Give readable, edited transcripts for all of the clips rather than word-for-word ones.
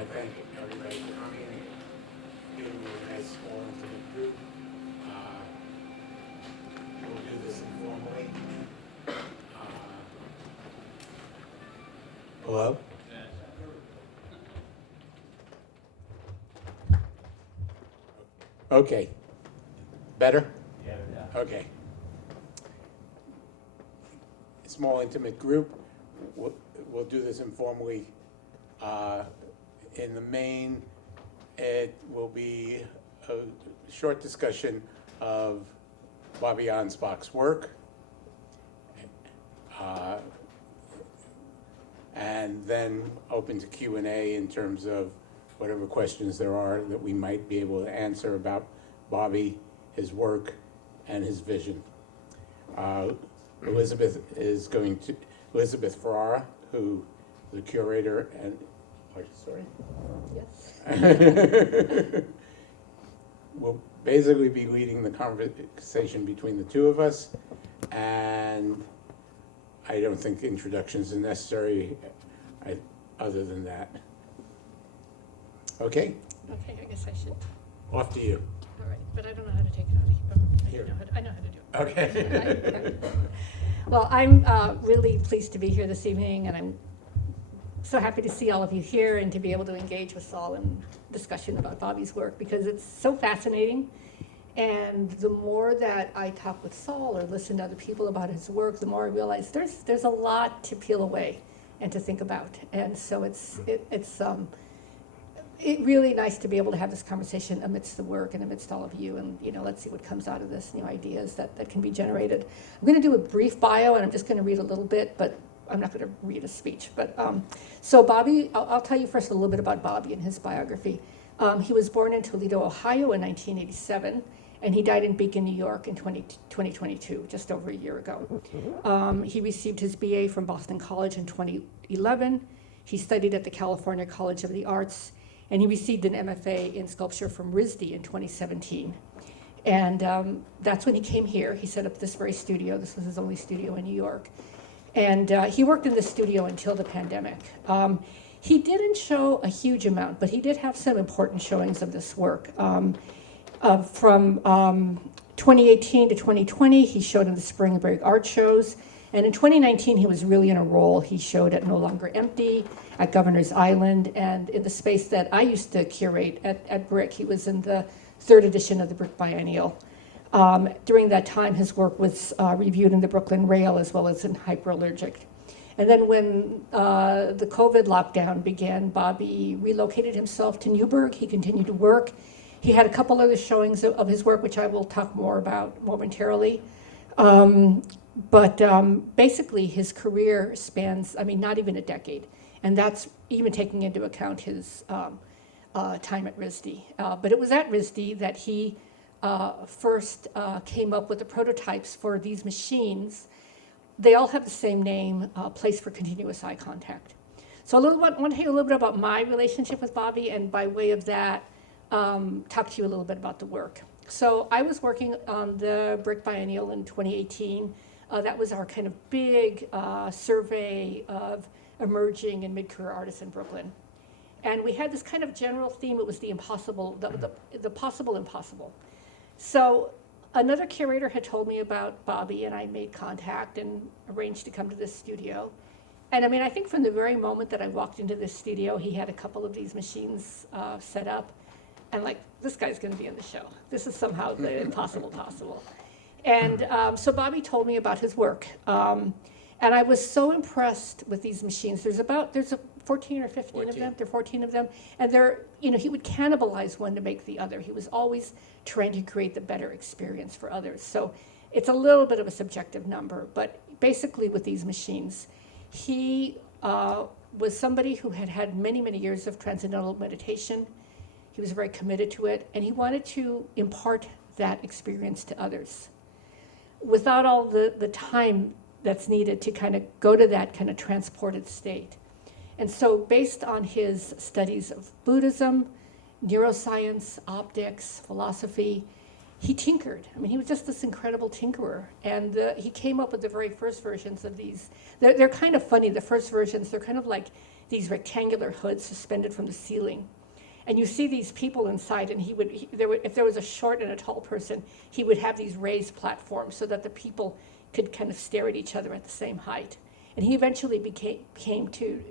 want to thank everybody for coming and giving me a nice, small, intimate group. We'll do this informally. Hello? Okay. Better? Yeah. Okay. Small, intimate group. We'll do this informally. In the main, it will be a short discussion of Bobby Anspach's work. And then open to Q&A in terms of whatever questions there are that we might be able to answer about Bobby, his work, and his vision. Elizabeth Ferrer, who is the curator and, sorry? Yes. Will basically be leading the conversation between the two of us, and I don't think introductions are necessary other than that. Okay, Okay, I guess I should. off to you. All right, but I don't know how to take it out of here. I know how to do it. Okay. Well, I'm really pleased to be here this evening, and I'm so happy to see all of you here and to be able to engage with Saul in discussion about Bobby's work, because it's so fascinating. And the more that I talk with Saul or listen to other people about his work, the more I realize there's a lot to peel away and to think about. And so it's really nice to be able to have this conversation amidst the work and amidst all of you, and let's see what comes out of this, new ideas that can be generated. I'm going to do a brief bio, and I'm just going to read a little bit, but I'm not going to read a speech. But so Bobby, I'll tell you first a little bit about Bobby and his biography. He was born in Toledo, Ohio in 1987, and he died in Beacon, New York in 2022, just over a year ago. He received his BA from Boston College in 2011. He studied at the California College of the Arts, and he received an MFA in sculpture from RISD in 2017. And that's when he came here. He set up this very studio. This was his only studio in New York. And he worked in the studio until the pandemic. He didn't show a huge amount, but he did have some important showings of this work. From 2018 to 2020, he showed in the spring break art shows. And in 2019, he was really in a role. He showed at No Longer Empty, at Governor's Island, and in the space that I used to curate at Brick. He was in the 3rd edition of the Brick Biennial. During that time, his work was reviewed in the Brooklyn Rail as well as in Hyperallergic. And then when the COVID lockdown began, Bobby relocated himself to Newburgh. He continued to work. He had a couple other showings of his work, which I will talk more about momentarily. But basically, his career spans, not even a decade. And that's even taking into account his time at RISD. But it was at RISD that he first came up with the prototypes for these machines. They all have the same name, Place for Continuous Eye Contact. So I want to tell you a little bit about my relationship with Bobby, and by way of that, talk to you a little bit about the work. So I was working on the Brick Biennial in 2018. That was our kind of big survey of emerging and mid-career artists in Brooklyn. And we had this kind of general theme. It was the impossible, the possible impossible. So another curator had told me about Bobby, and I made contact and arranged to come to this studio. And I think from the very moment that I walked into this studio, he had a couple of these machines set up. And this guy's going to be in the show. This is somehow the impossible possible. And so Bobby told me about his work. And I was so impressed with these machines. There's 14 or 15 of them. There are 14 of them. And he would cannibalize one to make the other. He was always trying to create the better experience for others. So it's a little bit of a subjective number. But basically with these machines, he was somebody who had had many, many years of transcendental meditation. He was very committed to it. And he wanted to impart that experience to others without all the time that's needed to kind of go to that kind of transported state. And so based on his studies of Buddhism, neuroscience, optics, philosophy, he tinkered. I mean, he was just this incredible tinkerer. And he came up with the very first versions of these. They're kind of funny, the first versions. They're kind of like these rectangular hoods suspended from the ceiling. And you see these people inside, and if there was a short and a tall person, he would have these raised platforms so that the people could kind of stare at each other at the same height. And he eventually came to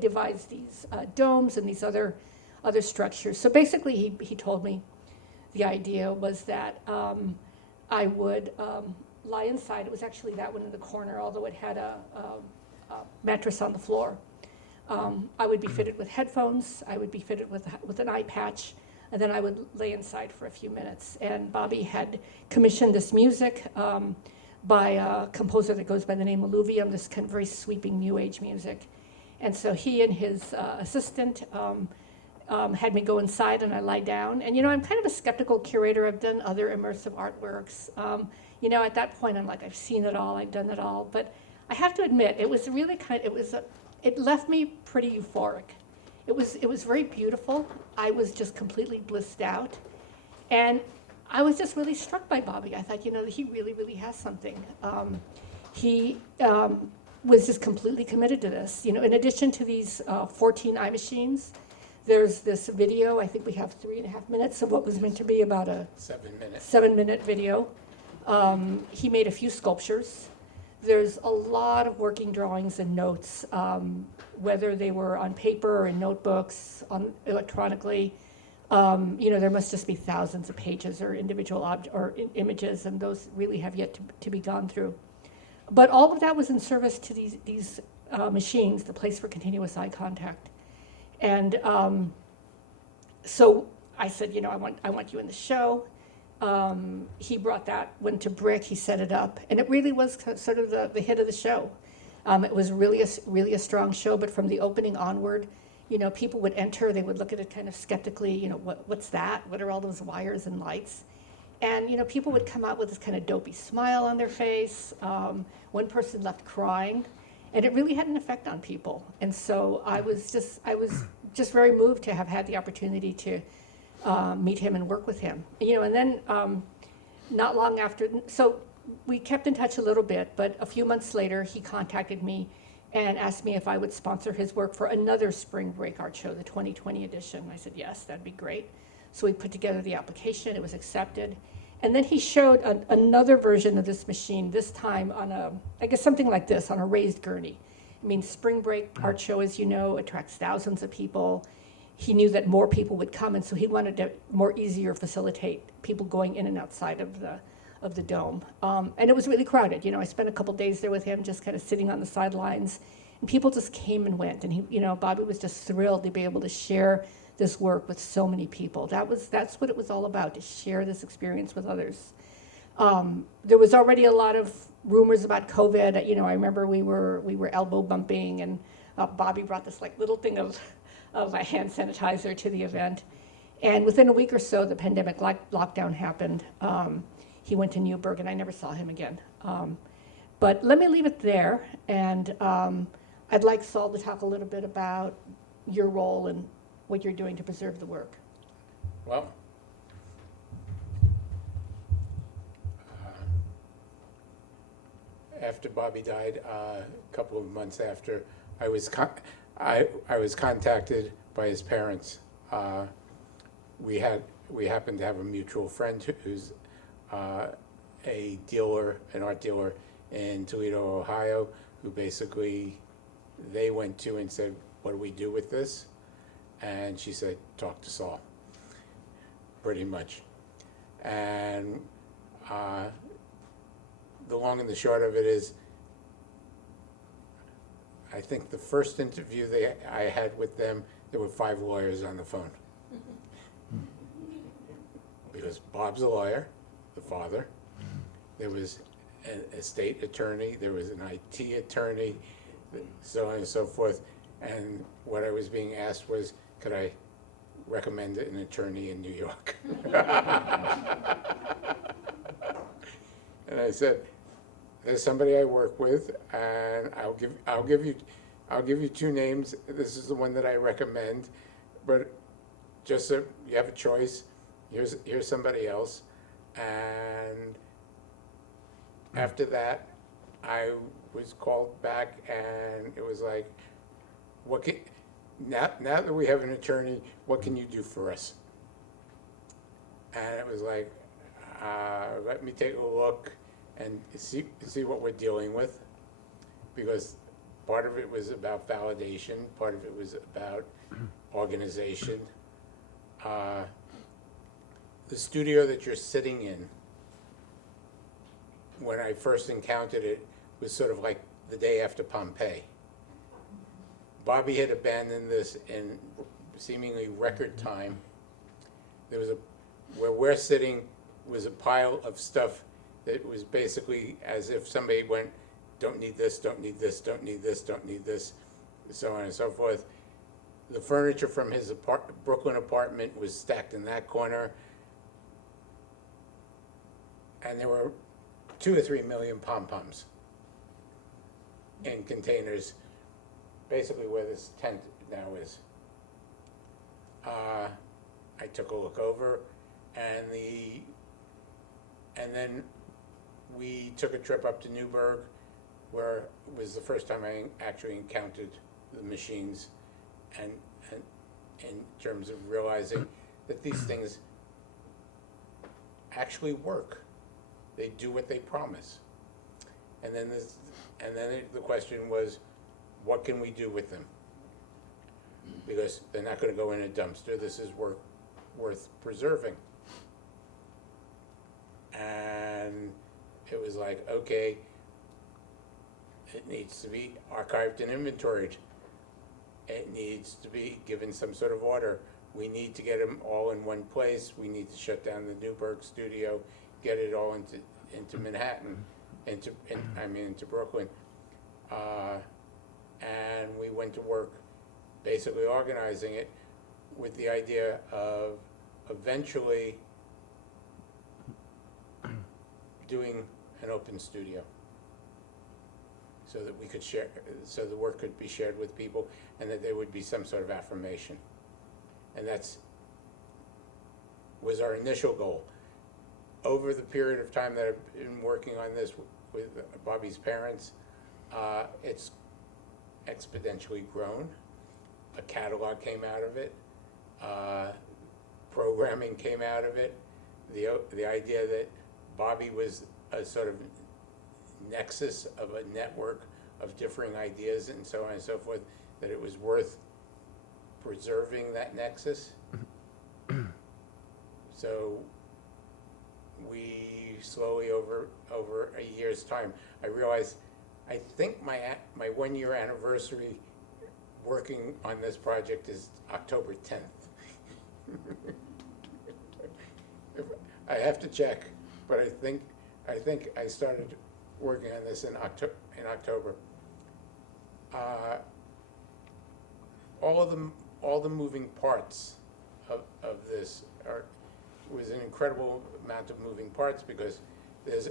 devise these domes and these other structures. So basically, he told me the idea was that I would lie inside. It was actually that one in the corner, although it had a mattress on the floor. I would be fitted with headphones. I would be fitted with an eye patch, and then I would lay inside for a few minutes. And Bobby had commissioned this music by a composer that goes by the name of Alluvium, this kind of very sweeping New Age music. And so he and his assistant had me go inside, and I lie down. And, I'm kind of a skeptical curator. I've done other immersive artworks. At that point, I'm like, I've seen it all. I've done it all. But I have to admit, it was really it left me pretty euphoric. It was very beautiful. I was just completely blissed out. And I was just really struck by Bobby. I thought, he really, really has something. He was just completely committed to this. In addition to these 14 eye machines, there's this video. I think we have 3.5 minutes of what was meant to be about a 7-minute video. He made a few sculptures. There's a lot of working drawings and notes, whether they were on paper or in notebooks, electronically. There must just be thousands of pages or individual images, and those really have yet to be gone through. But all of that was in service to these machines, the place for continuous eye contact. And so I said, I want you in the show. He brought that one to brick. He set it up, and it really was sort of the hit of the show. It was really a strong show, but from the opening onward, people would enter. They would look at it kind of skeptically. What's that? What are all those wires and lights? And people would come out with this kind of dopey smile on their face. One person left crying, and it really had an effect on people. And so I was just very moved to have had the opportunity to meet him and work with him. And then not long after, so we kept in touch a little bit, but a few months later, he contacted me and asked me if I would sponsor his work for another spring break art show, the 2020 edition. I said, yes, that'd be great. So we put together the application, it was accepted. And then he showed another version of this machine, this time on I guess something like this, on a raised gurney. I mean, spring break art show, as you know, attracts thousands of people. He knew that more people would come, and so he wanted to more easier facilitate people going in and outside of the dome. And it was really crowded. I spent a couple days there with him, just kind of sitting on the sidelines, and people just came and went. And he, Bobby was just thrilled to be able to share this work with so many people. That's what it was all about, to share this experience with others. There was already a lot of rumors about COVID. I remember we were elbow bumping, and Bobby brought this little thing of a hand sanitizer to the event. And within a week or so, the pandemic lockdown happened. He went to Newburgh, and I never saw him again. But let me leave it there, and I'd like Saul to talk a little bit about your role and what you're doing to preserve the work. Well, after Bobby died, a couple of months after, I was contacted by his parents. We happened to have a mutual friend who's an art dealer in Toledo, Ohio, who basically they went to and said, "What do we do with this?" And she said, "Talk to Saul," pretty much. And the long and the short of it is, I think the first interview I had with them, there were 5 lawyers on the phone. Because Bob's a lawyer, the father. There was an estate attorney, there was an IT attorney, so on and so forth. And what I was being asked was, could I recommend an attorney in New York? And I said, there's somebody I work with, and I'll give you 2 names. This is the one that I recommend, but just so you have a choice, here's somebody else. And after that, I was called back, and it was like, what can, now that we have an attorney, what can you do for us? And it was like, let me take a look and see what we're dealing with, because part of it was about validation, part of it was about organization. The studio that you're sitting in, when I first encountered it, was sort of like the day after Pompeii. Bobby had abandoned this in seemingly record time. There was where we're sitting was a pile of stuff that was basically as if somebody went, don't need this, don't need this, don't need this, don't need this, so on and so forth. The furniture from his Brooklyn apartment was stacked in that corner. And there were 2 or 3 million pom-poms in containers, basically where this tent now is. I took a look over, and then we took a trip up to Newburgh, where it was the first time I actually encountered the machines, and in terms of realizing that these things actually work. They do what they promise. And then the question was, what can we do with them? Because they're not going to go in a dumpster. This is worth preserving. And it was like, okay, it needs to be archived and inventoried. It needs to be given some sort of order. We need to get them all in one place. We need to shut down the Newburgh studio, get it all into Manhattan, into Brooklyn. And we went to work basically organizing it with the idea of eventually doing an open studio so that we could share, so the work could be shared with people, and that there would be some sort of affirmation. And was our initial goal. Over the period of time that I've been working on this with Bobby's parents, it's exponentially grown. A catalog came out of it. Programming came out of it. The idea that Bobby was a sort of nexus of a network of differing ideas and so on and so forth, that it was worth preserving that nexus. So we slowly, over a year's time, I realized, I think my 1 year anniversary working on this project is October 10th. I have to check, but I think I started working on this in October. All the moving parts of this was an incredible amount of moving parts, because there's,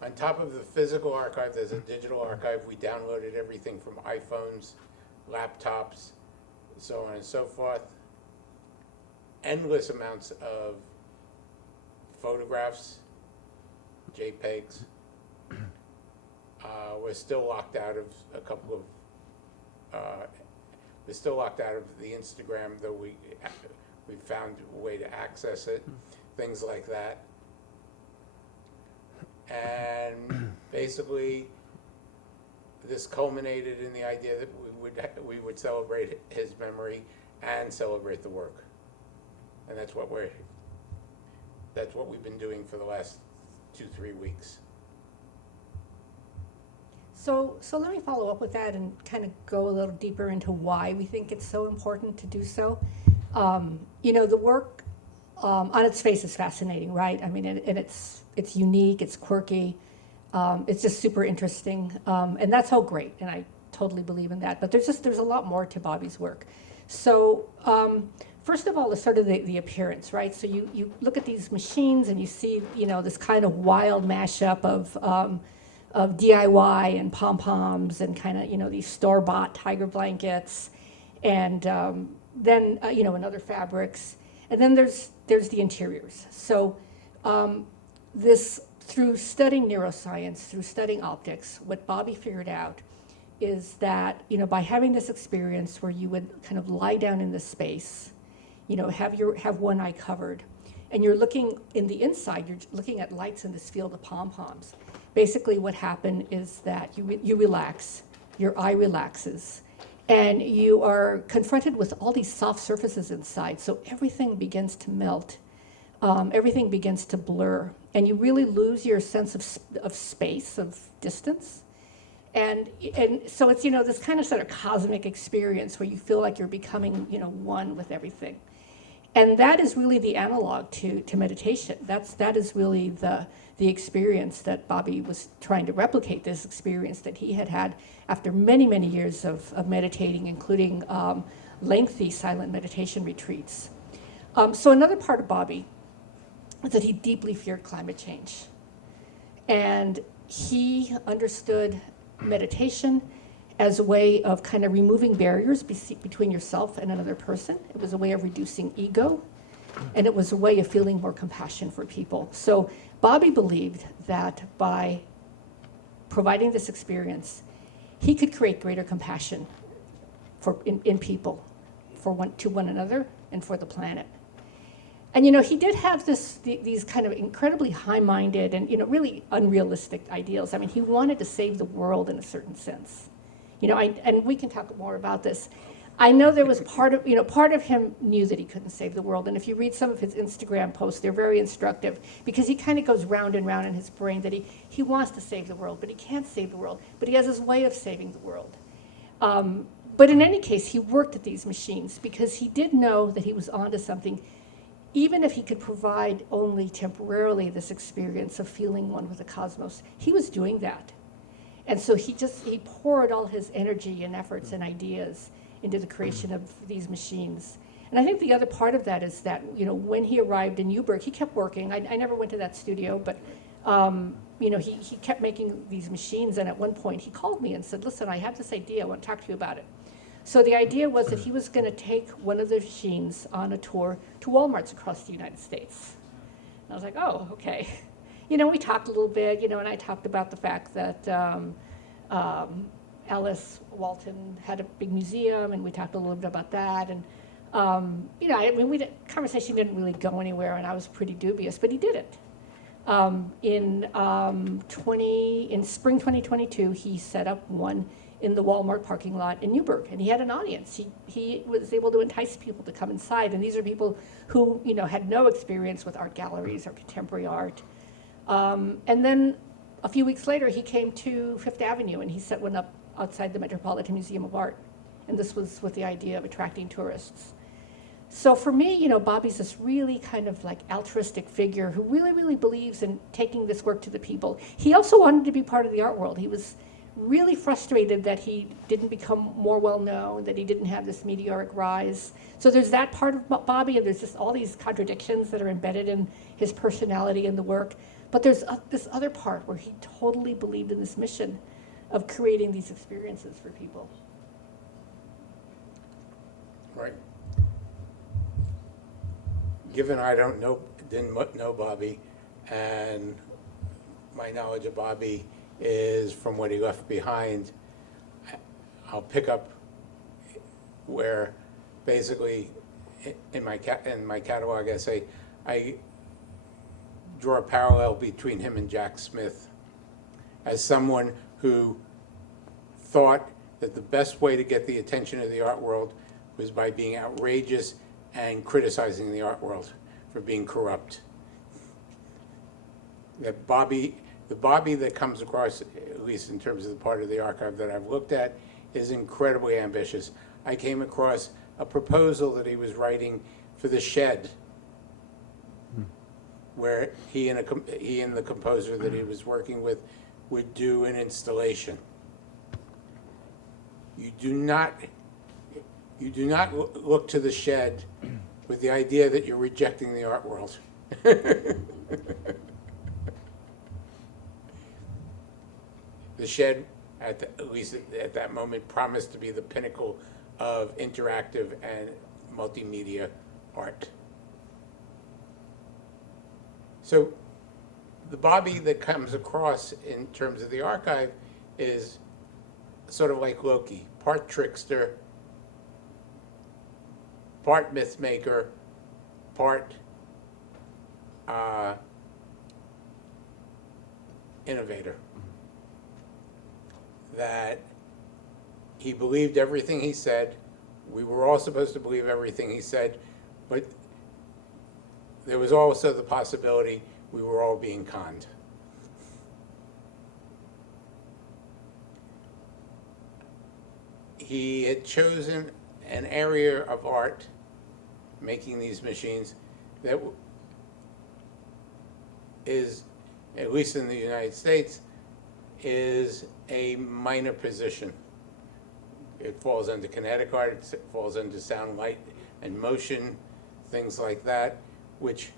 on top of the physical archive, there's a digital archive. We downloaded everything from iPhones, laptops, so on and so forth. Endless amounts of photographs, JPEGs. We're still locked out of a couple of, we're still locked out of the Instagram, though we found a way to access it, things like that. And basically, this culminated in the idea that we would celebrate his memory and celebrate the work. And that's what we've been doing for the last 2-3 weeks. So let me follow up with that and kind of go a little deeper into why we think it's so important to do so. The work on its face is fascinating, right? I mean, and it's unique, it's quirky, it's just super interesting, and that's all great, and I totally believe in that. But there's a lot more to Bobby's work. So first of all, is sort of the appearance, right? So you look at these machines and you see, this kind of wild mashup of DIY and pom-poms and kind of, these store-bought tiger blankets, and then, and other fabrics. And then there's the interiors. So through studying neuroscience, through studying optics, what Bobby figured out is that, by having this experience where you would kind of lie down in this space, have one eye covered, and you're looking in the inside, you're looking at lights in this field of pom-poms. Basically what happened is that you relax, your eye relaxes, and you are confronted with all these soft surfaces inside, so everything begins to melt, everything begins to blur, and you really lose your sense of space, of distance. And so it's, this kind of sort of cosmic experience where you feel like you're becoming, one with everything. And that is really the analog to meditation. That is really the experience that Bobby was trying to replicate, this experience that he had had after many, many years of meditating, including lengthy silent meditation retreats. So another part of Bobby is that he deeply feared climate change. And he understood meditation as a way of kind of removing barriers between yourself and another person. It was a way of reducing ego, and it was a way of feeling more compassion for people. So Bobby believed that by providing this experience, he could create greater compassion in people, to one another and for the planet. And he did have these kind of incredibly high-minded and really unrealistic ideals. I mean, he wanted to save the world in a certain sense. And we can talk more about this. I know there was part of him knew that he couldn't save the world. And if you read some of his Instagram posts, they're very instructive because he kind of goes round and round in his brain that he wants to save the world, but he can't save the world. But he has his way of saving the world. But in any case, he worked at these machines because he did know that he was onto something. Even if he could provide only temporarily this experience of feeling one with the cosmos, he was doing that. And so he poured all his energy and efforts and ideas into the creation of these machines. And I think the other part of that is that, when he arrived in Newburgh, he kept working. I never went to that studio, but, he kept making these machines. And at one point he called me and said, listen, I have this idea. I want to talk to you about it. So the idea was that he was going to take one of the machines on a tour to Walmarts across the United States. And I was like, oh, okay. We talked a little bit, and I talked about the fact that Alice Walton had a big museum, and we talked a little bit about that. And, conversation didn't really go anywhere, and I was pretty dubious, but he did it. In spring 2022, he set up one in the Walmart parking lot in Newburgh, and he had an audience. He was able to entice people to come inside, and these are people who had no experience with art galleries or contemporary art. And then a few weeks later, he came to Fifth Avenue, and he set one up outside the Metropolitan Museum of Art, and this was with the idea of attracting tourists. So for me, Bobby's this really kind of like altruistic figure who really, really believes in taking this work to the people. He also wanted to be part of the art world. He was really frustrated that he didn't become more well-known, that he didn't have this meteoric rise. So there's that part of Bobby, and there's just all these contradictions that are embedded in his personality and the work. But there's this other part where he totally believed in this mission of creating these experiences for people. Right. Given I didn't know Bobby, and my knowledge of Bobby is from what he left behind, I'll pick up where basically in my catalog essay, I draw a parallel between him and Jack Smith as someone who thought that the best way to get the attention of the art world was by being outrageous and criticizing the art world for being corrupt. The Bobby that comes across, at least in terms of the part of the archive that I've looked at, is incredibly ambitious. I came across a proposal that he was writing for the Shed, where he and the composer that he was working with would do an installation. You do not look to the Shed with the idea that you're rejecting the art world. The Shed, at least at that moment, promised to be the pinnacle of interactive and multimedia art. So the Bobby that comes across in terms of the archive is sort of like Loki, part trickster, part myth maker, part innovator. That he believed everything he said. We were all supposed to believe everything he said, but there was also the possibility we were all being conned. He had chosen an area of art, making these machines, that is, at least in the United States, is a minor position. It falls under kinetic art, it falls under sound, light, and motion, things like that, which,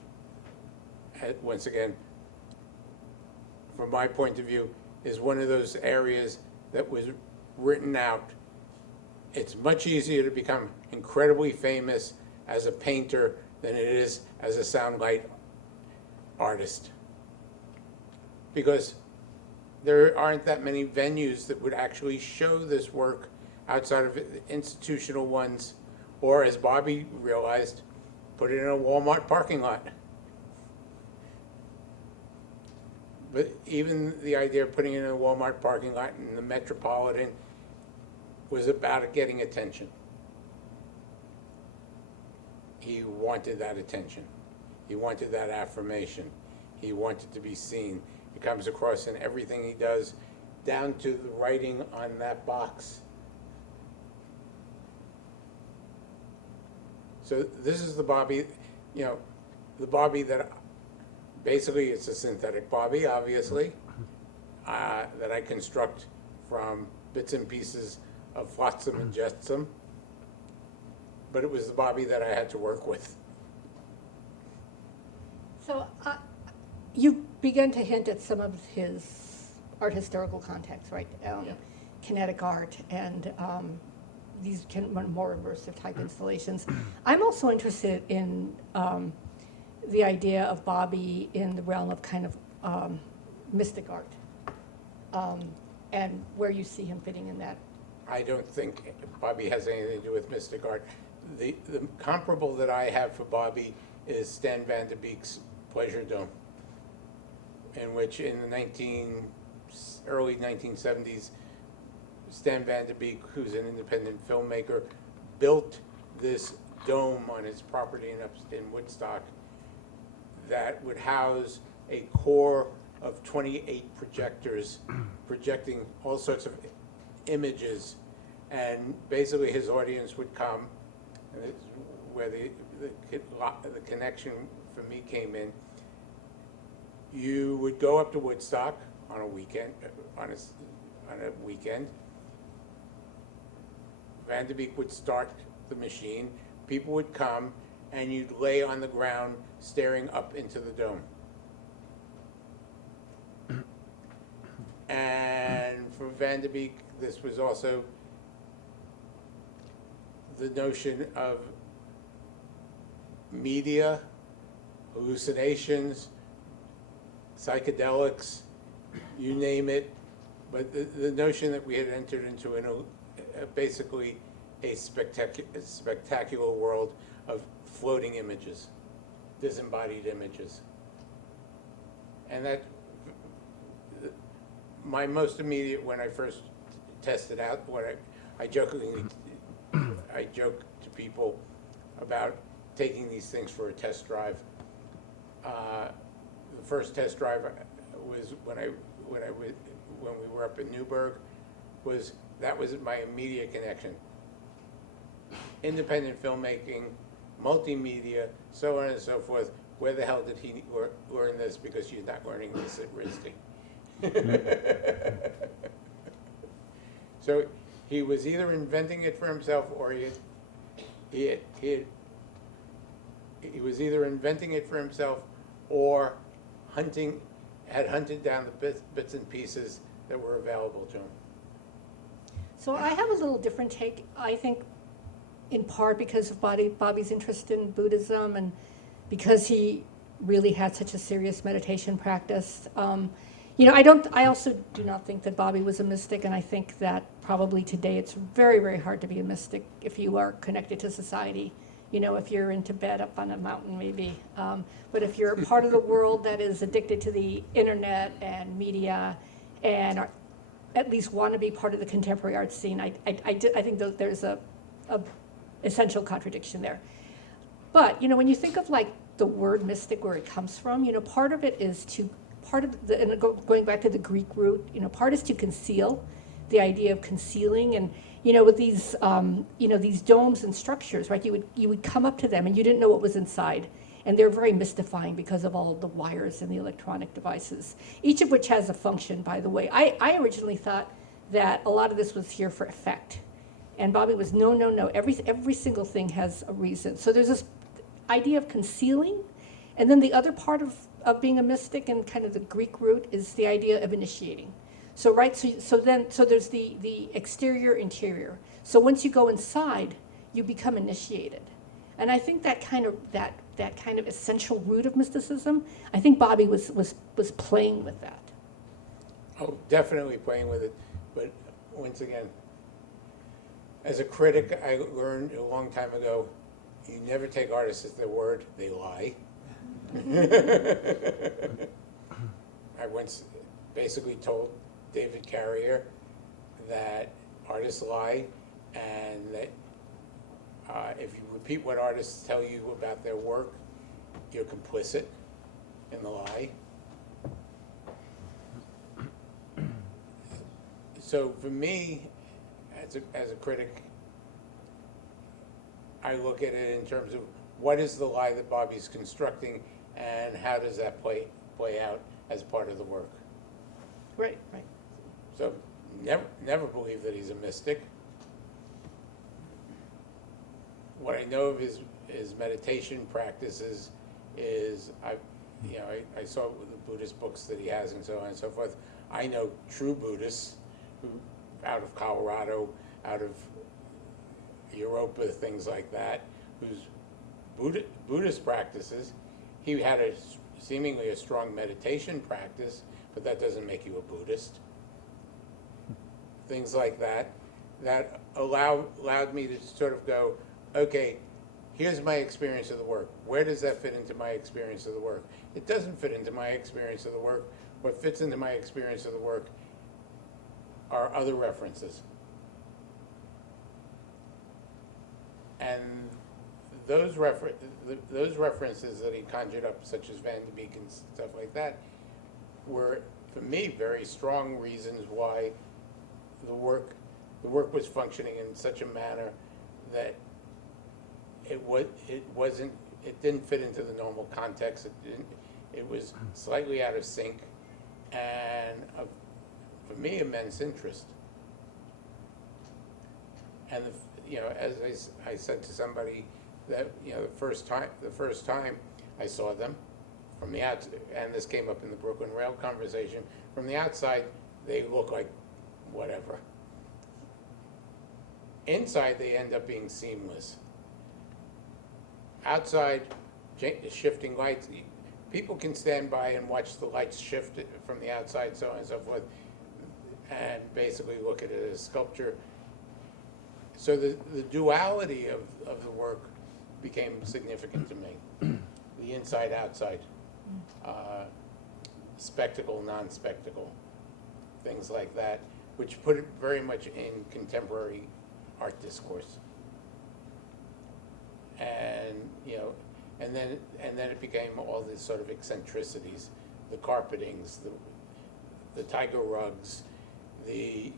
once again, from my point of view, is one of those areas that was written out. It's much easier to become incredibly famous as a painter than it is as a sound light artist. Because there aren't that many venues that would actually show this work outside of institutional ones, or as Bobby realized, put it in a Walmart parking lot. But even the idea of putting it in a Walmart parking lot in the Metropolitan was about getting attention. He wanted that attention. He wanted that affirmation. He wanted to be seen. It comes across in everything he does, down to the writing on that box. So this is the Bobby, the Bobby that, basically it's a synthetic Bobby, obviously, that I construct from bits and pieces of flotsam and jetsam. But it was the Bobby that I had to work with. So you began to hint at some of his art historical context, right? Yeah. Kinetic art and these more immersive type installations. I'm also interested in the idea of Bobby in the realm of kind of mystic art, and where you see him fitting in that. I don't think Bobby has anything to do with mystic art. The comparable that I have for Bobby is Stan Van de Beek's Pleasure Dome, in which in the early 1970s, Stan Van de Beek, who's an independent filmmaker, built this dome on his property in Woodstock that would house a core of 28 projectors projecting all sorts of images, and basically his audience would come, and this is where the connection for me came in. You would go up to Woodstock on a weekend, Van de Beek would start the machine, people would come, and you'd lay on the ground staring up into the dome. And for Van de Beek, this was also the notion of media, hallucinations, psychedelics, you name it, but the notion that we had entered into basically a spectacular world of floating images, disembodied images. And that, my most immediate, when I first tested out, I joke to people about taking these things for a test drive. The first test drive was when we were up in Newburgh. That was my immediate connection. Independent filmmaking, multimedia, so on and so forth. Where the hell did he learn this? Because you're not learning this at RISD. So he was either inventing it for himself, or he was either inventing it for himself, or had hunted down the bits and pieces that were available to him. So I have a little different take, I think, in part because of Bobby's interest in Buddhism, and because he really had such a serious meditation practice. I also do not think that Bobby was a mystic, and I think that probably today it's very, very hard to be a mystic if you are connected to society. If you're in Tibet up on a mountain, maybe. But if you're a part of the world that is addicted to the internet and media and at least want to be part of the contemporary art scene, I think there's a essential contradiction there. But, when you think of like the word mystic, where it comes from, part of it is going back to the Greek root, part is to conceal, the idea of concealing, and with these these domes and structures, right? You would come up to them and you didn't know what was inside, and they're very mystifying because of all of the wires and the electronic devices, each of which has a function, by the way. I originally thought that a lot of this was here for effect, and Bobby was no. Every single thing has a reason. So there's this idea of concealing, and then the other part of being a mystic and kind of the Greek root is the idea of initiating. So there's the exterior, interior. So once you go inside, you become initiated. And I think that kind of essential root of mysticism, I think Bobby was playing with that. Oh, definitely playing with it. But once again, as a critic, I learned a long time ago, you never take artists at their word, they lie. I once basically told David Carrier that artists lie, and that if you repeat what artists tell you about their work, you're complicit in the lie. So for me, as a critic, I look at it in terms of what is the lie that Bobby's constructing, and how does that play out as part of the work. Right. So never believe that he's a mystic. What I know of his meditation practices is I saw the Buddhist books that he has and so on and so forth. I know true Buddhists who, out of Colorado, out of Europa, things like that, whose Buddhist practices, he had seemingly a strong meditation practice, but that doesn't make you a Buddhist. Things like that allowed me to sort of go, okay, here's my experience of the work. Where does that fit into my experience of the work? It doesn't fit into my experience of the work. What fits into my experience of the work are other references. And those references that he conjured up, such as Van de Beek and stuff like that, were, for me, very strong reasons why the work was functioning in such a manner that it didn't fit into the normal context. It was slightly out of sync, and for me, immense interest. And as I said to somebody, that the first time I saw them from the outside, and this came up in the Brooklyn Rail conversation, from the outside they look like whatever. Inside they end up being seamless. Outside, shifting lights, people can stand by and watch the lights shift from the outside, so on and so forth, and basically look at it as sculpture. So the duality of the work became significant to me. The inside, outside, spectacle, non-spectacle, things like that, which put it very much in contemporary art discourse. And and then it became all these sort of eccentricities, the carpetings, the tiger rugs, the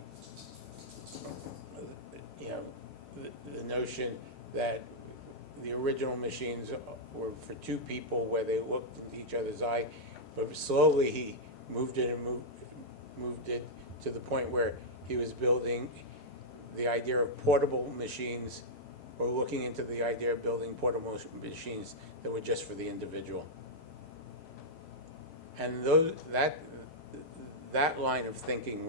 notion that the original machines were for two people, where they looked into each other's eye, but slowly he moved it to the point where he was building the idea of portable machines, or looking into the idea of building portable machines that were just for the individual. And that line of thinking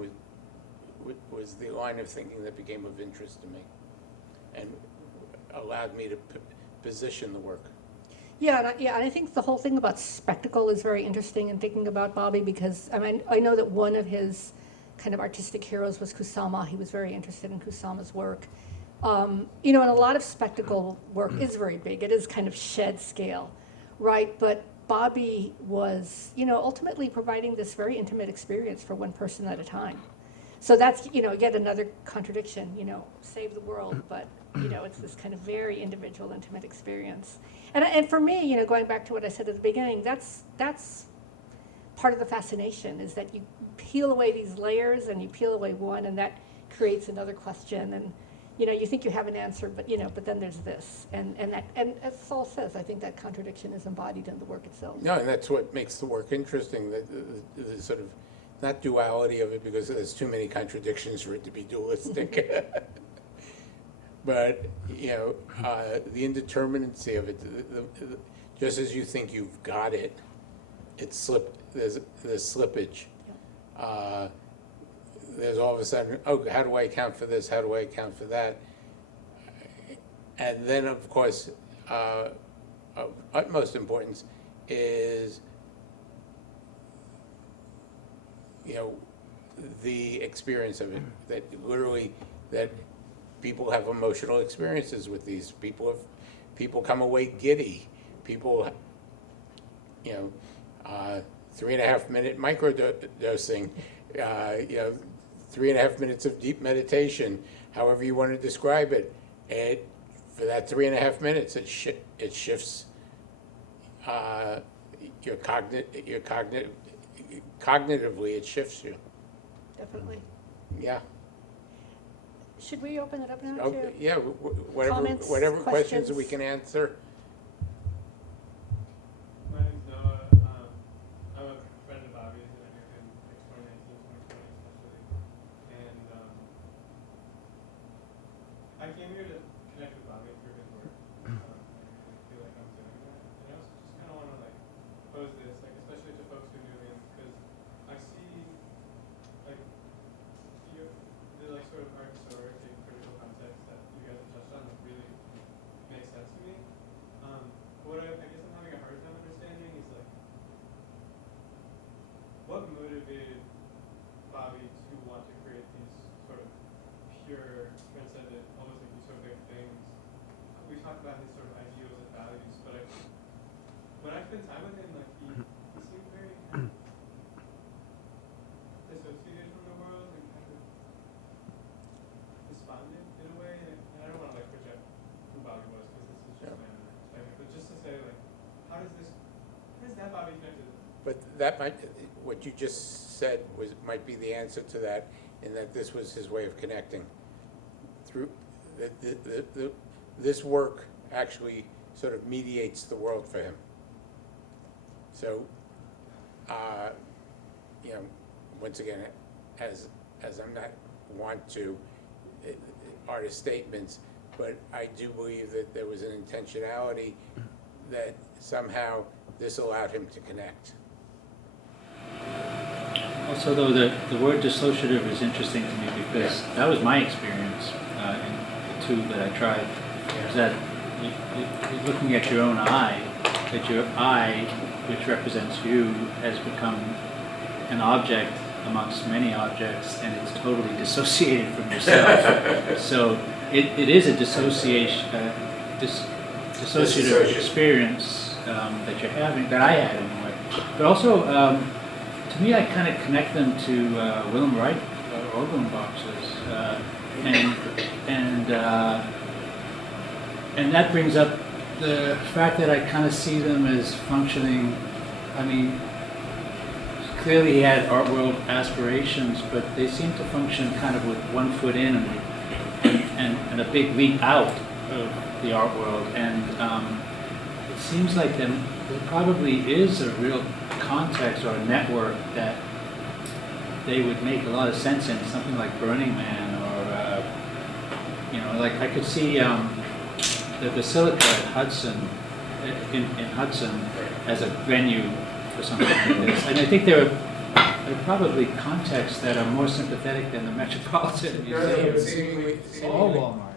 was the line of thinking that became of interest to me, and allowed me to position the work. And I think the whole thing about spectacle is very interesting in thinking about Bobby, because I mean, I know that one of his kind of artistic heroes was Kusama. He was very interested in Kusama's work. And a lot of spectacle work is very big. It is kind of shed scale, right? But Bobby was, ultimately providing this very intimate experience for one person at a time. So that's, yet another contradiction, save the world, but, it's this kind of very individual, intimate experience. And for me, going back to what I said at the beginning, that's part of the fascination, is that you peel away these layers and you peel away one, and that creates another question. And, you think you have an answer, but, but then there's this. And as Saul says, I think that contradiction is embodied in the work itself. No, and that's what makes the work interesting, the sort of, not duality of it, because there's too many contradictions for it to be dualistic. But, the indeterminacy of it, just as you think you've got it, there's slippage. There's all of a sudden, how do I account for this? How do I account for that? And then, of course, of utmost importance is, the experience of it, that literally, that people have emotional experiences with these. People come away giddy. People, 3.5 minute microdosing, 3.5 minutes of deep meditation, however you want to describe it. And for that 3.5 minutes, it shifts cognitively, it shifts you. Definitely. Yeah. Should we open it up now Oh, to yeah, comments, whatever questions questions? we can answer. My name's Noah. I'm a friend of Bobby's, and I knew him like 2019, 2020 especially. And I came here to connect with Bobby through his work. I feel like I'm doing that. And I also just kind of want to like pose this, like especially to folks who knew him, because I see like the like sort of art historic and critical context that you guys have touched on that really makes sense to me. What I guess I'm having a hard time understanding is like, what motivated Bobby to want to create these sort of pure, transcendent, almost like these sort of big things? We talk about his sort of ideals and values, but when I spend time with him, like he seemed very kind of dissociated from the world and kind of despondent in a way. And I don't want to like project who Bobby was, because this is just my own perspective. But just to say, like, how does that Bobby connect to this? But what you just said might be the answer to that, in that this was his way of connecting. Through this work actually sort of mediates the world for him. So, once again, as I'm not want to artist statements, but I do believe that there was an intentionality that somehow this allowed him to connect. Also, though, the word dissociative is interesting to me, because that was my experience in the two that I tried, is that you're looking at your own eye, that your eye, which represents you, has become an object amongst many objects, and it's totally dissociated from yourself. So it is a dissociative experience that you're having, that I had anyway. But also, to me, I kind of connect them to Willem Wright organ boxes, and that brings up the fact that I kind of see them as functioning. I mean, clearly he had art world aspirations, but they seem to function kind of with one foot in and a big leap out of the art world. And it seems like there probably is a real context or a network that they would make a lot of sense in, something like Burning Man, or like I could see the Basilica at Hudson, in Hudson, as a venue for something like this. And I think there are probably contexts that are more sympathetic than the Metropolitan Museum. Or Walmart.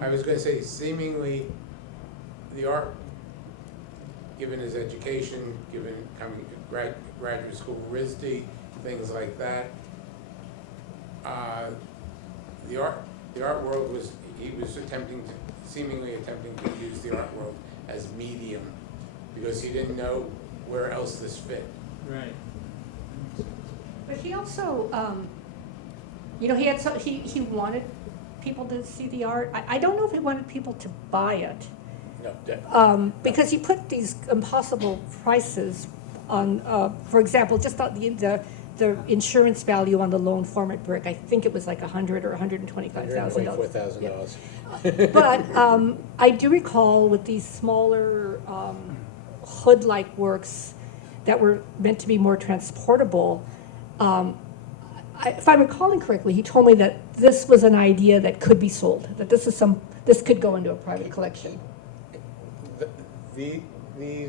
I was going to say, seemingly, the art given his education, given coming to graduate school, RISD, things like that, the art world was, he was seemingly attempting to use the art world as medium, because he didn't know where else this fit. Right. But he also, you know, he wanted people to see the art. I don't know if he wanted people to buy it, No, because he put these impossible prices on, for example, just the insurance value on the loan format brick. I think it was like $100,000 or $125,000. $124,000. But I do recall with these smaller hood-like works that were meant to be more transportable, if I'm recalling correctly, he told me that this was an idea that could be sold, that this could go into a private collection. These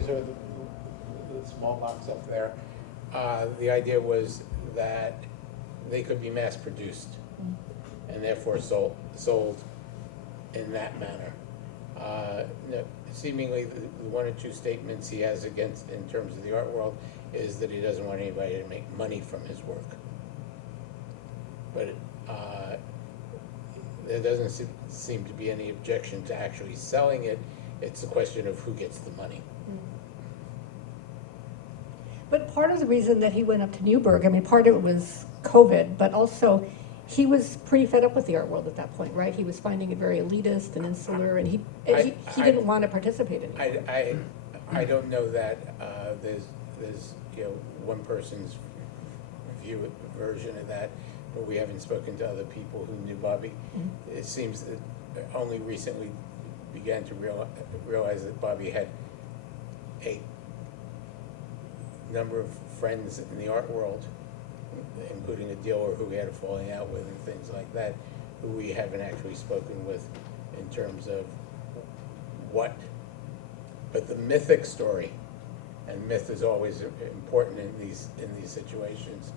are the small box up there. The idea was that they could be mass produced and therefore sold in that manner. No, seemingly the one or two statements he has against in terms of the art world is that he doesn't want anybody to make money from his work. But there doesn't seem to be any objection to actually selling it. It's a question of who gets the money. But part of the reason that he went up to Newburgh, I mean, part of it was COVID, but also he was pretty fed up with the art world at that point, right? He was finding it very elitist and insular, and he didn't want to participate anymore. I don't know that there's you know, one person's version of that, but we haven't spoken to other people who knew Bobby. Mm-hmm. It seems that only recently began to realize that Bobby had a number of friends in the art world, including a dealer who he had a falling out with and things like that, who we haven't actually spoken with in terms of what. But the mythic story, and myth is always important in these situations.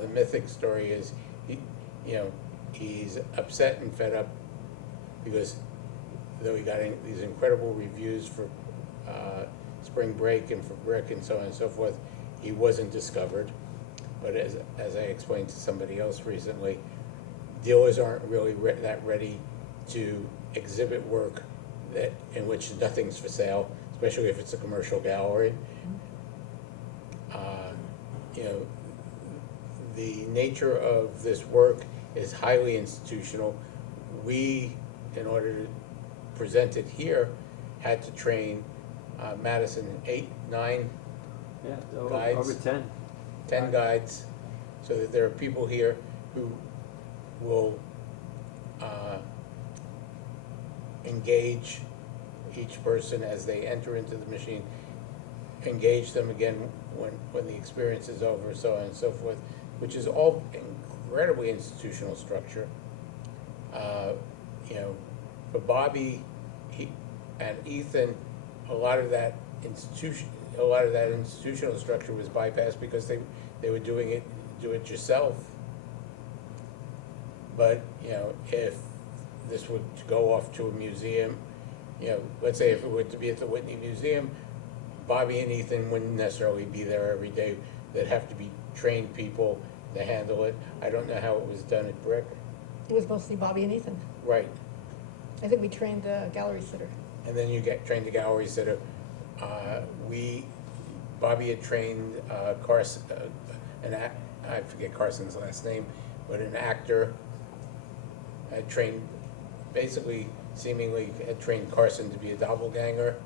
The mythic story is he's upset and fed up because though he got these incredible reviews for Spring Break and for Brick and so on and so forth, he wasn't discovered. But as I explained to somebody else recently, dealers aren't really that ready to exhibit work in which nothing's for sale, especially if it's a commercial gallery. The nature of this work is highly institutional. We, in order to present it here, had to train Madison 8, 9 guides. Over 10. 10 guides, so that there are people here who will engage each person as they enter into the machine, engage them again when the experience is over, so on and so forth, which is all incredibly institutional structure. For Bobby and Ethan, a lot of that institutional structure was bypassed because they were do it yourself. But if this were to go off to a museum, let's say if it were to be at the Whitney Museum, Bobby and Ethan wouldn't necessarily be there every day. They'd have to be trained people to handle it. I don't know how it was done at Brick. It was mostly Bobby and Ethan. Right. I think we trained the gallery sitter. And then you get trained the gallery sitter. Bobby had trained Carson, I forget Carson's last name, but an actor had trained, basically, seemingly had trained Carson to be a doppelganger,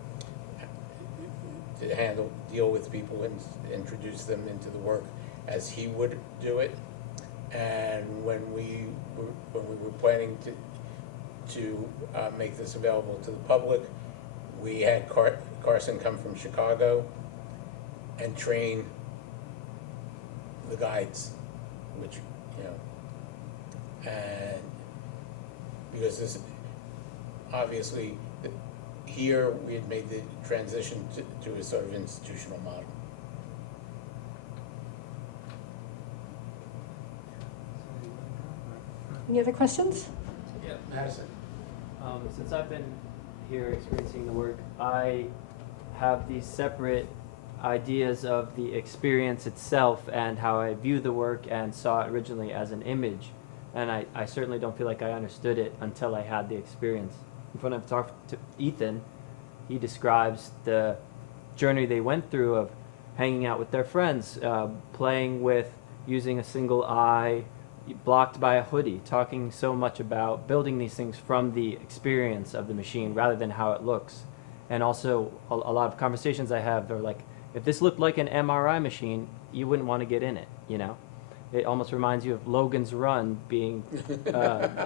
to deal with people and introduce them into the work as he would do it. And when we were planning to make this available to the public, we had Carson come from Chicago and train the guides, which, and because this, obviously, here we had made the transition to a sort of institutional model. Any other questions? Yeah. Madison. Since I've been here experiencing the work, I have these separate ideas of the experience itself and how I view the work and saw it originally as an image. And I certainly don't feel like I understood it until I had the experience. When I've talked to Ethan, he describes the journey they went through of hanging out with their friends, playing with using a single eye, blocked by a hoodie, talking so much about building these things from the experience of the machine rather than how it looks. And also a lot of conversations I have are like, if this looked like an MRI machine, you wouldn't want to get in it, you know? It almost reminds you of Logan's Run being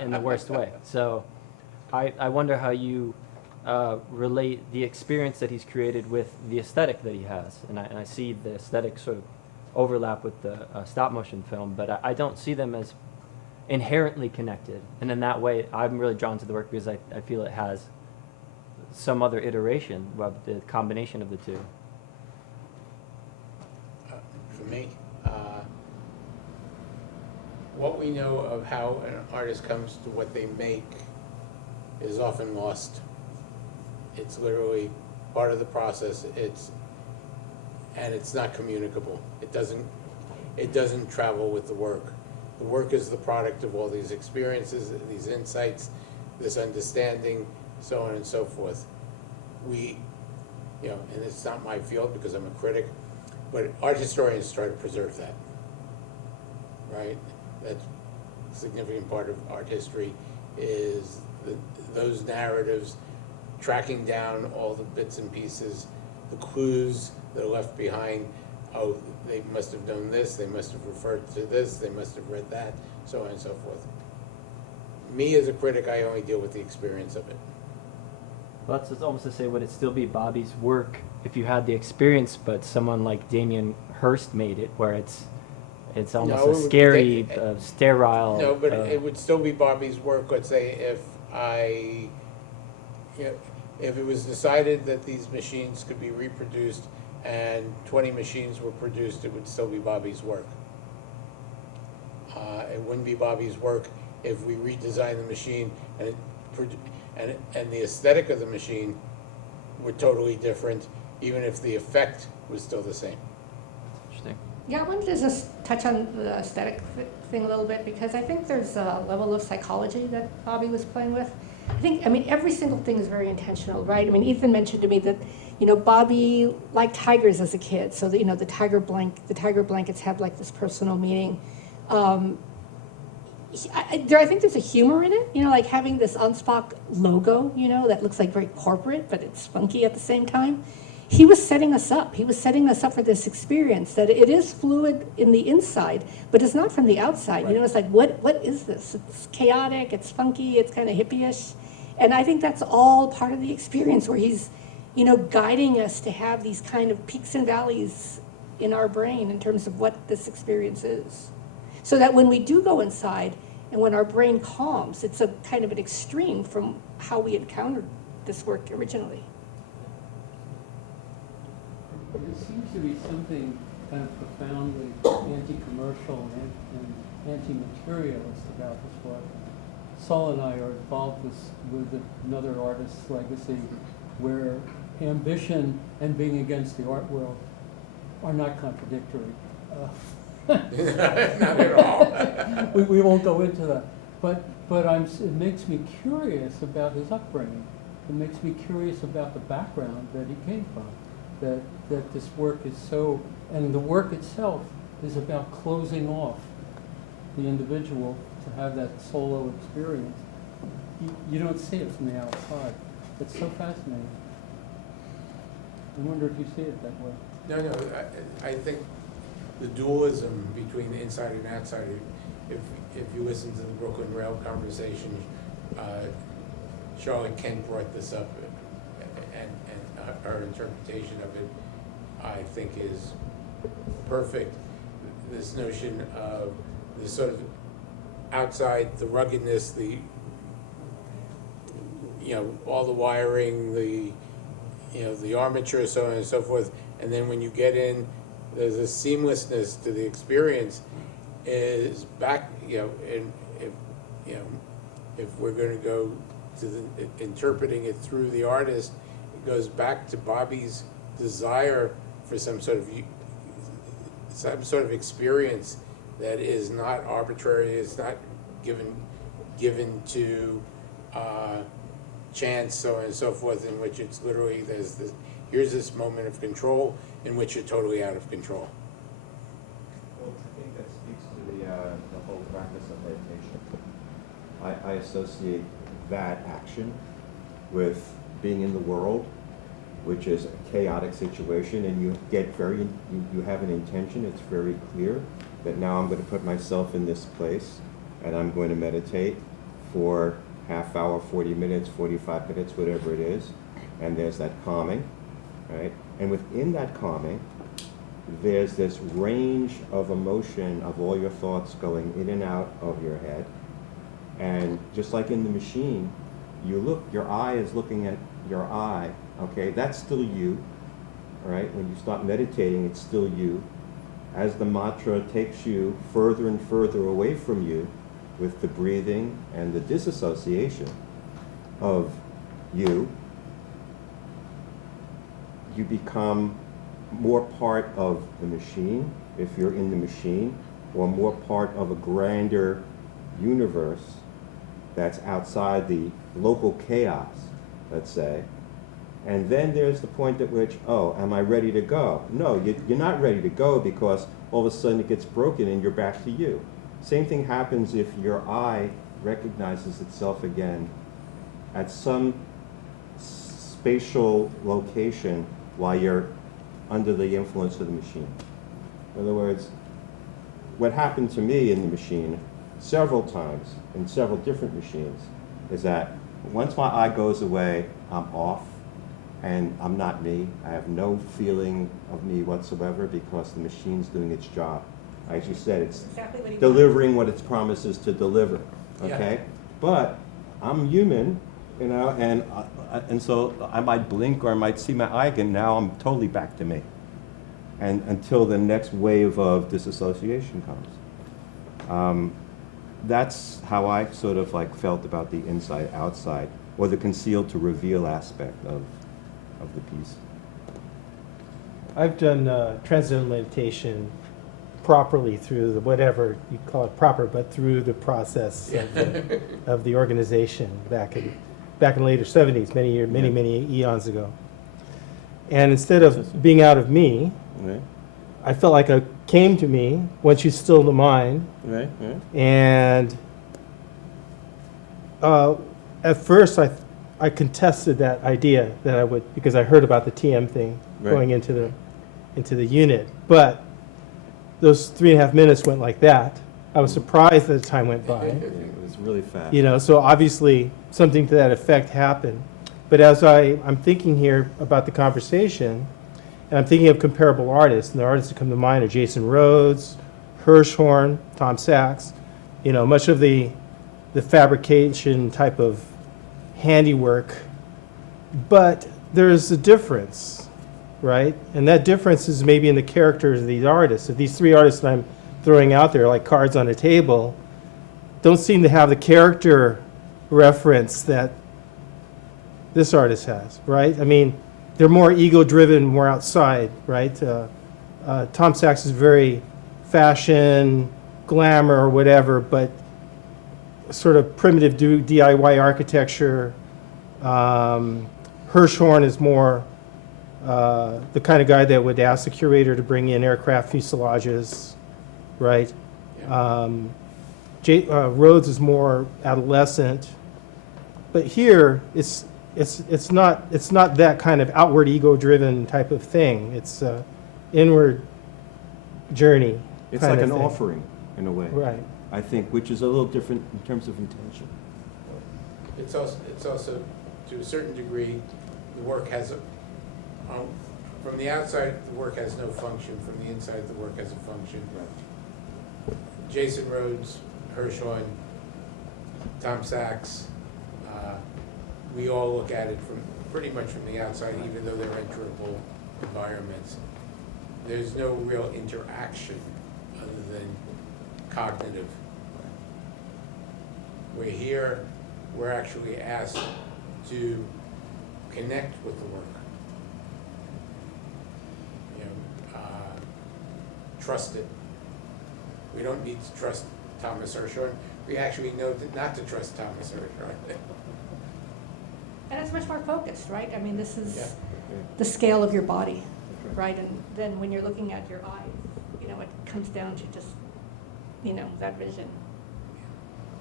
in the worst way. So I wonder how you relate the experience that he's created with the aesthetic that he has. And I see the aesthetic sort of overlap with the stop motion film, but I don't see them as inherently connected. And in that way, I'm really drawn to the work because I feel it has some other iteration of the combination of the two. For me, what we know of how an artist comes to what they make is often lost. It's literally part of the process. It's not communicable. It doesn't travel with the work. The work is the product of all these experiences, these insights, this understanding, so on and so forth. And it's not my field because I'm a critic, but art historians try to preserve that, right? That's a significant part of art history is those narratives, tracking down all the bits and pieces, the clues that are left behind. Oh, they must have done this, they must have referred to this, they must have read that, so on and so forth. Me as a critic, I only deal with the experience of it. Well, that's almost to say, would it still be Bobby's work if you had the experience, but someone like Damien Hirst made it, where it's almost No, a scary, sterile. No, but it would still be Bobby's work. Let's say if it was decided that these machines could be reproduced and 20 machines were produced, it would still be Bobby's work. It wouldn't be Bobby's work if we redesigned the machine and the aesthetic of the machine were totally different, even if the effect was still the same. Interesting. Yeah, I wanted to just touch on the aesthetic thing a little bit because I think there's a level of psychology that Bobby was playing with. I mean, every single thing is very intentional, right? I mean, Ethan mentioned to me that, Bobby liked tigers as a kid, so that, the tiger blankets have like this personal meaning. I think there's a humor in it, like having this Anspach logo, that looks like very corporate, but it's funky at the same time. He was setting us up. He was setting us up for this experience that it is fluid in the inside, but it's not from the outside. Right. It's like, what is this? It's chaotic, it's funky, it's kind of hippie-ish. And I think that's all part of the experience where he's, guiding us to have these kind of peaks and valleys in our brain in terms of what this experience is. So that when we do go inside and when our brain calms, it's a kind of an extreme from how we encountered this work originally. There seems to be something kind of profoundly anti-commercial and anti-materialist about this work. Saul and I are involved with another artist's legacy where ambition and being against the art world are not contradictory. Not at all. We won't go into that. But it makes me curious about his upbringing. It makes me curious about the background that he came from. That this work is so, and the work itself is about closing off the individual to have that solo experience. You don't see it from the outside. It's so fascinating. I wonder if you see it that way. No, I think the dualism between the inside and outside, if you listen to the Brooklyn Rail conversation, Charlotte Kent brought this up, and her interpretation of it, I think, is perfect. This notion of this sort of outside, the ruggedness, all the wiring, the armature, so on and so forth, and then when you get in, there's a seamlessness to the experience. Is back, and if we're going to go to interpreting it through the artist, it goes back to Bobby's desire for some sort of experience that is not arbitrary, is not given to chance, so on and so forth, in which it's literally, here's this moment of control in which you're totally out of control. Well, I think that speaks to the whole practice of meditation. I associate that action with being in the world, which is a chaotic situation, and you have an intention. It's very clear that now I'm going to put myself in this place, and I'm going to meditate for half hour, 40 minutes, 45 minutes, whatever it is, and there's that calming, right? And within that calming, there's this range of emotion of all your thoughts going in and out of your head. And just like in the machine, your eye is looking at your eye, okay? That's still you, all right? When you start meditating, it's still you. As the mantra takes you further and further away from you with the breathing and the disassociation of you, you become more part of the machine, if you're in the machine, or more part of a grander universe that's outside the local chaos, let's say. And then there's the point at which, oh, am I ready to go? No, you're not ready to go, because all of a sudden it gets broken and you're back to you. Same thing happens if your eye recognizes itself again at some spatial location while you're under the influence of the machine. In other words, what happened to me in the machine several times in several different machines is that once my eye goes away, I'm off, and I'm not me. I have no feeling of me whatsoever, because the machine's doing its job. As you said, it's Exactly what he delivering what its promises to deliver, okay? Yeah. But I'm human, you know, and so I might blink or I might see my eye again. Now I'm totally back to me, and until the next wave of disassociation comes. That's how I sort of like felt about the inside-outside, or the concealed to reveal aspect of the piece. I've done transcendental meditation properly through the, whatever you call it proper, but through the process of the organization back in the later 70s, many eons ago. And instead of being out of me, Right, I felt like I came to me once you still the mind. right. And at first I contested that idea that I would, because I heard about the TM thing Right. going into the unit. But those 3.5 minutes went like that. I was surprised that the time went by. It was really fast. You know, so obviously something to that effect happened. But as I'm thinking here about the conversation, and I'm thinking of comparable artists, and the artists that come to mind are Jason Rhodes, Hirschhorn, Tom Sachs. You know, much of the fabrication type of handiwork. But there's a difference, right? And that difference is maybe in the characters of these artists. If these 3 artists that I'm throwing out there, like cards on a table, don't seem to have the character reference that this artist has, right? I mean, they're more ego-driven, more outside, right? Tom Sachs is very fashion, glamour, or whatever, but sort of primitive DIY architecture. Hirschhorn is more the kind of guy that would ask the curator to bring in aircraft fuselages, right? Rhodes is more adolescent, but here it's not that kind of outward ego-driven type of thing. It's inward journey. It's kind like of an thing. offering in a way, Right. I think, which is a little different in terms of intention. It's also, to a certain degree, the work has, from the outside, the work has no function. From the inside, the work has a function. Jason Rhodes, Hirschhorn, Tom Sachs, we all look at it pretty much from the outside, even though they're enterable environments. There's no real interaction other than cognitive. We're here, we're actually asked to connect with the work. trust it. We don't need to trust Thomas Ostrow. We actually know not to trust Thomas Ostrow. And it's much more focused, right? I mean, this is Yeah. the scale of your body, right? And then when you're looking at your eyes, it comes down to just, that vision.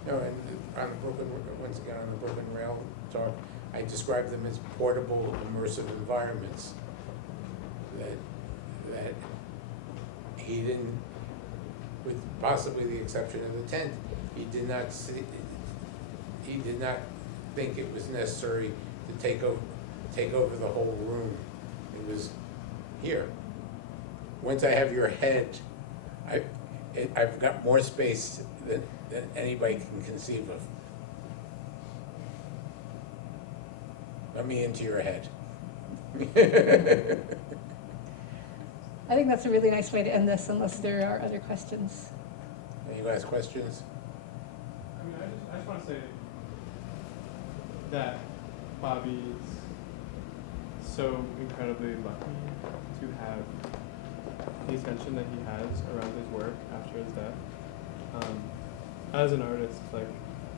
No, and on Brooklyn, once again, on the Brooklyn Rail talk, I described them as portable, immersive environments that he didn't, with possibly the exception of the tent, he did not think it was necessary to take over the whole room. It was here. Once I have your head, I've got more space than anybody can conceive of. Let me into your head. I think that's a really nice way to end this, unless there are other questions. Any last questions? I mean, I just want to say that Bobby is so incredibly lucky to have the attention that he has around his work after his death. As an artist, like,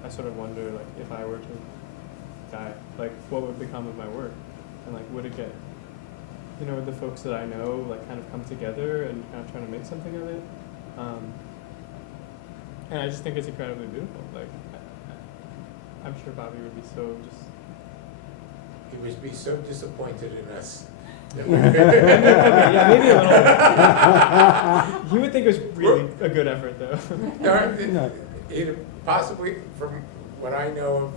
I sort of wonder, like, if I were to die, like, what would become of my work? And, like, would it get, would the folks that I know, like, kind of come together and kind of try to make something of it? And I just think it's incredibly beautiful. Like, I'm sure Bobby would be so just... He would be so disappointed in us. Yeah, maybe a little. He would think it was really a good effort, though. No, it possibly, from what I know of,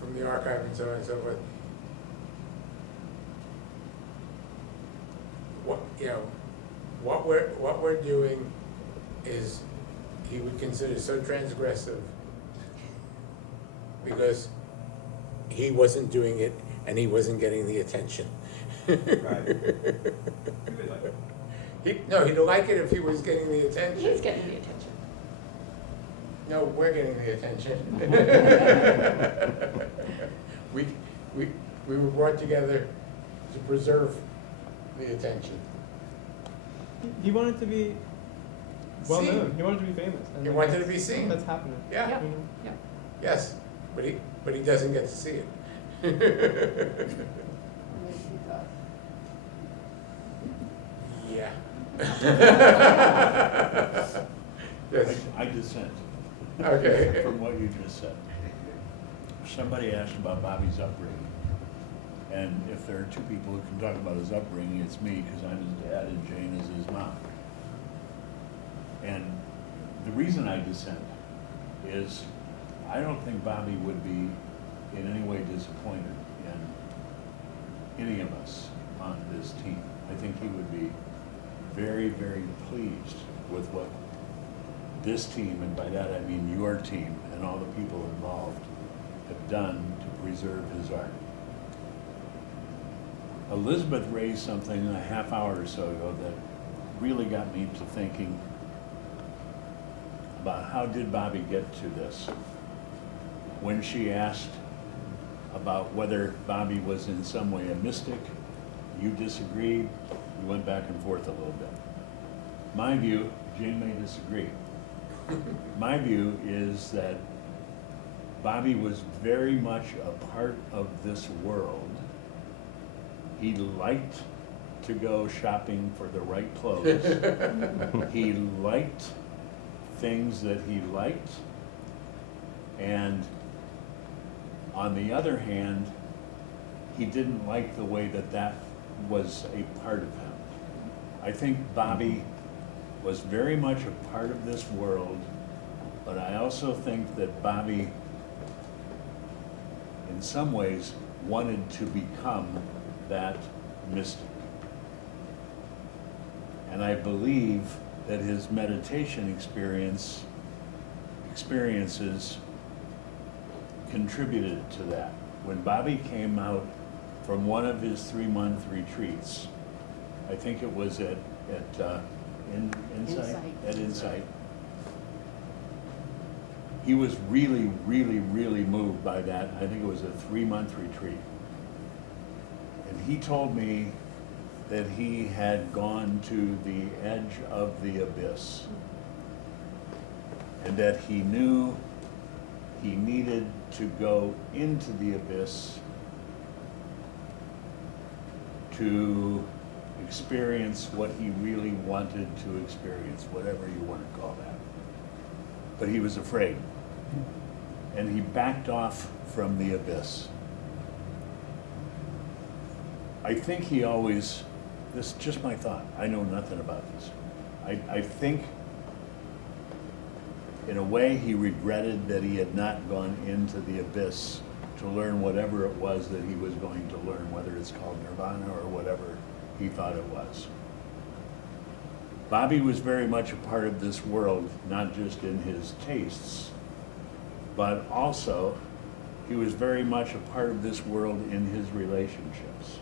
from the archive and so on and so forth, what we're doing is he would consider so transgressive because he wasn't doing it and he wasn't getting the attention. He'd like it if he was getting the attention. He's getting the attention. No, we're getting the attention. We were brought together to preserve the attention. He wanted to be well Seen. known. He wanted to be famous. And He like, wanted to that's- be seen. That's happening. Yeah, Yep. Mhm. yes, but he doesn't get to see it. Yeah. Yes, I dissent okay. from what you just said. Somebody asked about Bobby's upbringing. And if there are two people who can talk about his upbringing, it's me, because I'm his dad and Jane is his mom. And the reason I dissent is I don't think Bobby would be in any way disappointed in any of us on this team. I think he would be very, very pleased with what this team, and by that I mean your team and all the people involved, have done to preserve his art. Elizabeth raised something a half hour or so ago that really got me to thinking about how did Bobby get to this. When she asked about whether Bobby was in some way a mystic, you disagreed, you went back and forth a little bit. My view, Jane may disagree. My view is that Bobby was very much a part of this world. He liked to go shopping for the right clothes. He liked things that he liked. And on the other hand, he didn't like the way that that was a part of him. I think Bobby was very much a part of this world, but I also think that Bobby, in some ways, wanted to become that mystic. And I believe that his meditation experiences contributed to that. When Bobby came out from one of his 3-month retreats, I think it was at Insight. He was really, really, really moved by that. I think it was a 3-month retreat. And he told me that he had gone to the edge of the abyss, and that he knew he needed to go into the abyss to experience what he really wanted to experience, whatever you want to call that. But he was afraid, and he backed off from the abyss. I think he always, this is just my thought, I know nothing about this. I think in a way he regretted that he had not gone into the abyss to learn whatever it was that he was going to learn, whether it's called nirvana or whatever he thought it was. Bobby was very much a part of this world, not just in his tastes, but also he was very much a part of this world in his relationships.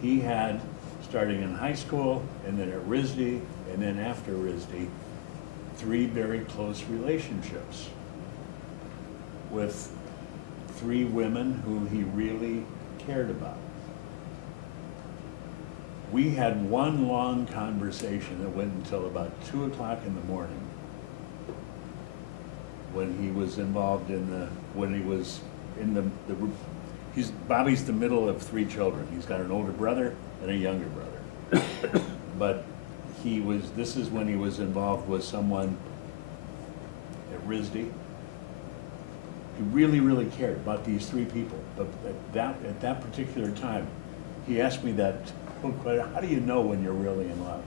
He had, starting in high school, and then at RISD, and then after RISD, 3 very close relationships with 3 women who he really cared about. We had one long conversation that went until about 2 o'clock in the morning when he was involved in Bobby's the middle of 3 children. He's got an older brother and a younger brother. But this is when he was involved with someone at RISD. He really, really cared about these 3 people. But at that particular time, he asked me that question, how do you know when you're really in love?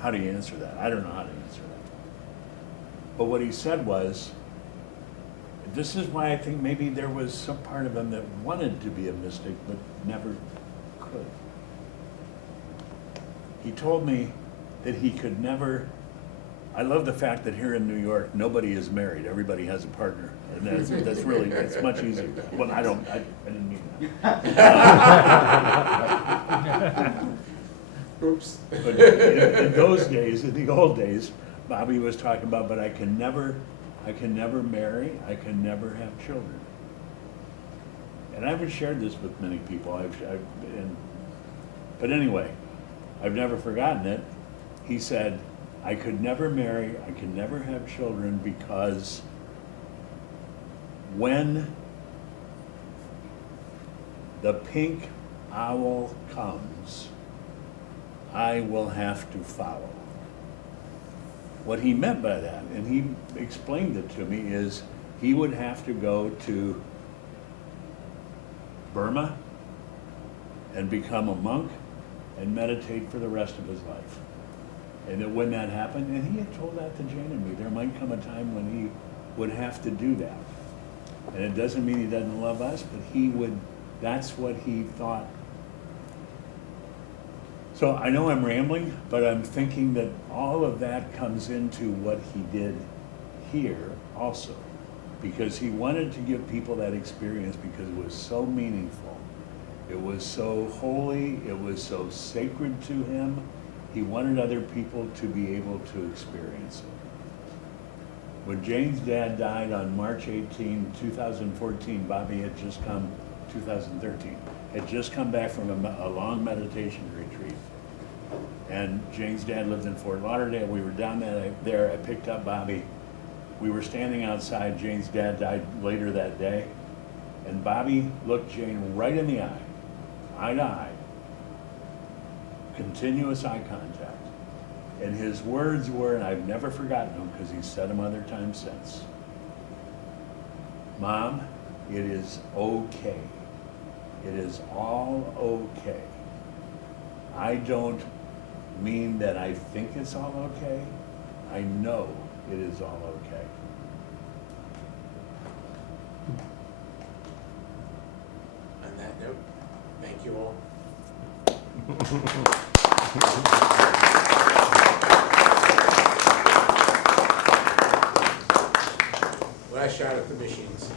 How do you answer that? I don't know how to answer that. But what he said was, this is why I think maybe there was some part of him that wanted to be a mystic, but never could. He told me that he could never, I love the fact that here in New York, nobody is married, everybody has a partner. And that's really, it's much easier. Well, I didn't mean that. Oops. But in those days, in the old days, Bobby was talking about, but I can never marry, I can never have children. And I haven't shared this with many people, but anyway, I've never forgotten it. He said, I could never marry, I could never have children because when the pink owl comes, I will have to follow. What he meant by that, and he explained it to me, is he would have to go to Burma and become a monk and meditate for the rest of his life. And that when that happened, and he had told that to Jane and me, there might come a time when he would have to do that. And it doesn't mean he doesn't love us, but that's what he thought. So I know I'm rambling, but I'm thinking that all of that comes into what he did here also, because he wanted to give people that experience because it was so meaningful. It was so holy, it was so sacred to him. He wanted other people to be able to experience it. When Jane's dad died on March 18, 2014, Bobby had just come, 2013, had just come back from a long meditation retreat. And Jane's dad lived in Fort Lauderdale. We were down there. I picked up Bobby. We were standing outside. Jane's dad died later that day. And Bobby looked Jane right in the eye to eye. Continuous eye contact. And his words were, and I've never forgotten them because he's said them other times since, Mom, it is okay. It is all okay. I don't mean that I think it's all okay. I know it is all okay. On that note, thank you all. Last shot at the machines.